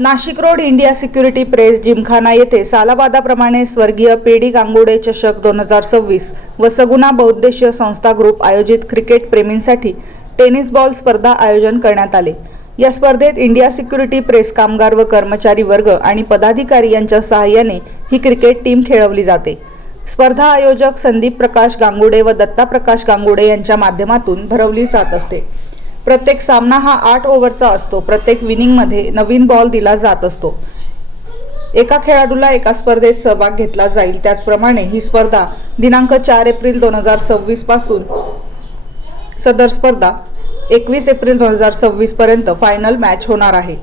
Nashik road India security press Gymkhana येथे सालाबादाप्रमाणे स्वर्गीय पेडी गांगुडे चषक 2026 व सगुणा बहुउद्देशीय संस्था ग्रुप आयोजित क्रिकेट प्रेमींसाठी टेनिस बॉल स्पर्धा आयोजन करण्यात आले। या स्पर्धेत इंडिया सिक्युरिटी प्रेस कामगार व कर्मचारी वर्ग आणि पदाधिकारी यांच्या सहाय्याने ही क्रिकेट टीम खेळवली जाते। स्पर्धा आयोजक संदीप प्रकाश गांगुडे व दत्ता प्रकाश गांगुडे यांच्या माध्यमातून भरवली जात असते। प्रत्येक सामना हा 8 ओव्हरचा असतो। प्रत्येक विनिंगमध्ये नवीन बॉल दिला जात असतो। एका खेळाडूला एका स्पर्धेत सहभाग घेतला जाईल। त्याचप्रमाणे ही स्पर्धा दिनांक 4 एप्रिल 2026 पासून सदर स्पर्धा 21 एप्रिल 2026 पर्यंत फायनल मॅच होणार आहे।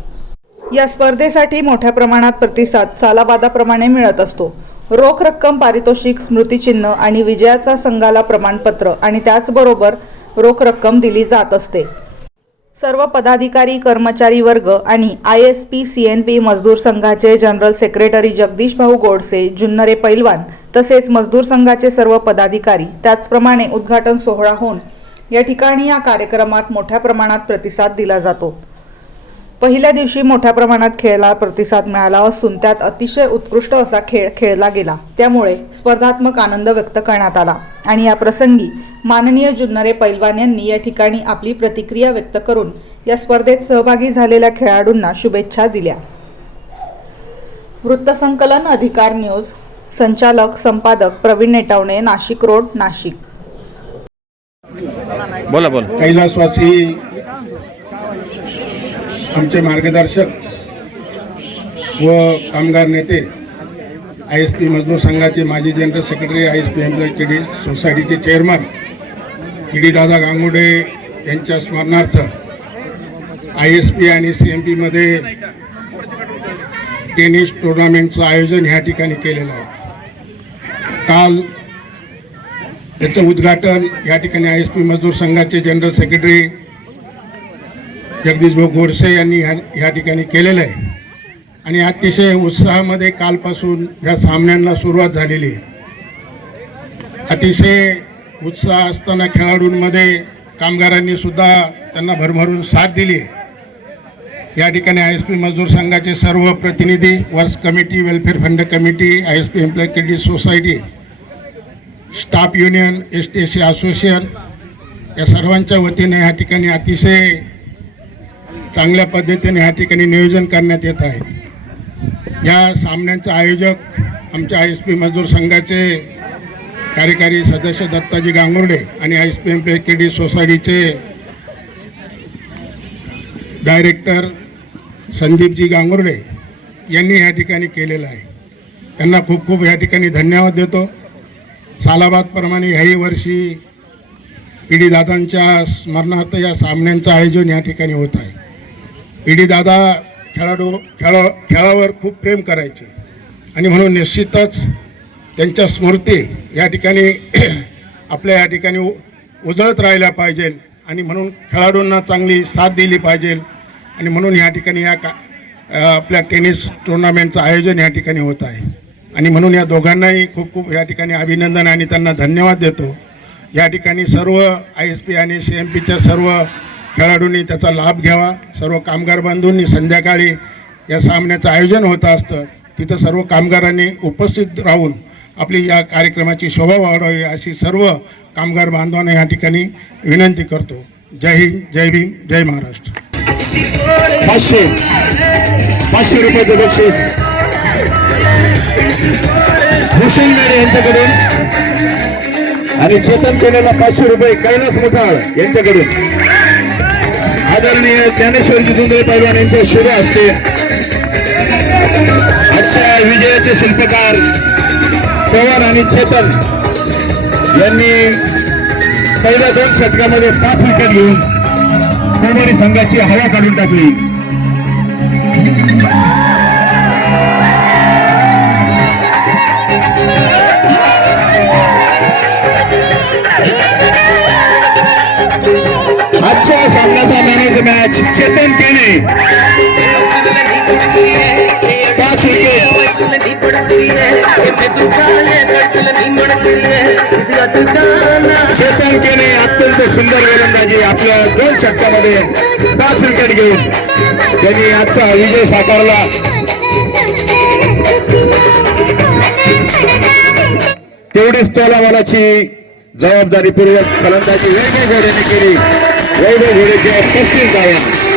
या स्पर्धेसाठी मोठ्या प्रमाणात प्रतिसाद सालाबादाप्रमाणे मिळत असतो। रोख रक्कम, पारितोषिक, स्मृतिचिन्ह आणि विजयाचा संघाला प्रमाणपत्र आणि त्याचबरोबर रोख रक्कम दिली जात असते। सर्व पदाधिकारी, कर्मचारी वर्ग आणि ISP-CNP मजदूर संघाचे जनरल सेक्रेटरी जगदीश भाऊ गोडसे, जुन्नरे पैलवान तसेच मजदूर संघाचे सर्व पदाधिकारी, त्याचप्रमाणे उद्घाटन सोहळा होऊन या ठिकाणी या कार्यक्रमात मोठ्या प्रमाणात प्रतिसाद दिला जातो। पहिल्या दिवशी मोठ्या प्रमाणात खेळाला प्रतिसाद मिळाला असून त्यात अतिशय उत्कृष्ट असा खेळ खेळला गेला। त्यामुळे स्पर्धात्मक आनंद व्यक्त करण्यात आला आणि या प्रसंगी माननीय जुन्नरे पैलवान यांनी या ठिकाणी आपली प्रतिक्रिया व्यक्त करून या स्पर्धेत सहभागी झालेल्या खेळाडूंना शुभेच्छा दिल्या। वृत्तसंकलन अधिकार न्यूज, संचालक संपादक प्रवीण नेटावणे, नाशिक रोड, नाशिक। बोला बोला। कैलासवासी आमचे मार्गदर्शक व कामगार नेते, ISP मजदूर संघाचे माजी general secretary, ISP employee credit सोसायटीचे चेअरमन पेडी दादा गांगुडे यांच्या स्मरणार्थ ISP आणि CMP मध्ये टेनिस टुर्नामेंटचं आयोजन ह्या ठिकाणी केलेलं आहे। काल याचं उद्घाटन या ठिकाणी ISP मजदूर संघाचे जनरल सेक्रेटरी जगदीश भाऊ गोडसे यांनी ह्या ठिकाणी केलेलं आहे आणि अतिशय उत्साहामध्ये कालपासून ह्या सामन्यांना सुरुवात झालेली आहे। अतिशय उत्साह असताना खेळाडूंमध्ये कामगारांनी सुद्धा त्यांना भरभरून साथ दिली आहे। या ठिकाणी ISP मजदूर संघाचे सर्व प्रतिनिधी, works committee, welfare fund committee, ISP employee credit society, staff union, STSC association या सर्वांच्या वतीने या ठिकाणी अतिशय चांगल्या पद्धतीने या ठिकाणी नियोजन करण्यात येत आहे। या सामन्यांचे आयोजक आमच्या ISP मजदूर संघाचे कार्यकारी सदस्य दत्ताजी गांगुर्डे आणि ISP एम्प्लॉई क्रेडिट सोसायटीचे डायरेक्टर संदीपजी गांगुर्डे यांनी या ठिकाणी केलेलं आहे। त्यांना खूप खूप या ठिकाणी धन्यवाद देतो। सालाबादप्रमाणे ह्याही वर्षी पेडी दादांच्या स्मरणार्थ या सामन्यांचं आयोजन या ठिकाणी होत आहे। पेडी दादा खेळावर खूप प्रेम करायचे आणि म्हणून निश्चितच त्यांच्या स्मृती या ठिकाणी आपल्या या ठिकाणी उजळत राहिल्या पाहिजे आणि म्हणून खेळाडूंना चांगली साथ दिली पाहिजे आणि म्हणून या ठिकाणी आपल्या टेनिस टुर्नामेंटचं आयोजन या ठिकाणी होत आहे आणि म्हणून या दोघांनाही खूप खूप या ठिकाणी अभिनंदन आणि त्यांना धन्यवाद देतो। या ठिकाणी सर्व ISP आणि CMPच्या सर्व खेळाडूंनी त्याचा लाभ घ्यावा। सर्व कामगार बंधूंनी संध्याकाळी या सामन्याचं आयोजन होत असतं तिथं सर्व कामगारांनी उपस्थित राहून आपली या कार्यक्रमाची शोभा वाढवावी अशी सर्व कामगार बांधवांना या ठिकाणी विनंती करतो। जय हिंद, जय भीम, जय महाराष्ट्र। 500 रुपयाचं बक्षीस भूषण मेडे यांच्याकडून आणि चेतन केलेला 500 रुपये कैलास मुठाळ यांच्याकडून आदरणीय ज्ञानेश्वरजी सुंदर पैलवान यांच्या शुभ हस्ते आजच्या विजयाचे शिल्पकार पवन आणि चेतन यांनी पहिल्या 2 षटकामध्ये 5 विकेट घेऊन कोमारी संघाची हवा काढून टाकली। आजच्या सामन्याचा man of the match Chetan केने 5 विकेट। चेतन केने अत्यंत अत्यंत सुंदर गोलंदाजी आपल्या 2 षटकामध्ये 5 विकेट घेऊन त्यांनी आजचा विजय साकारला. तेवढीच तोलामालाची जबाबदारीपूर्वक फलंदाजी वैभव घोडेने केली. वैभव घोडेच्या 35 धावा.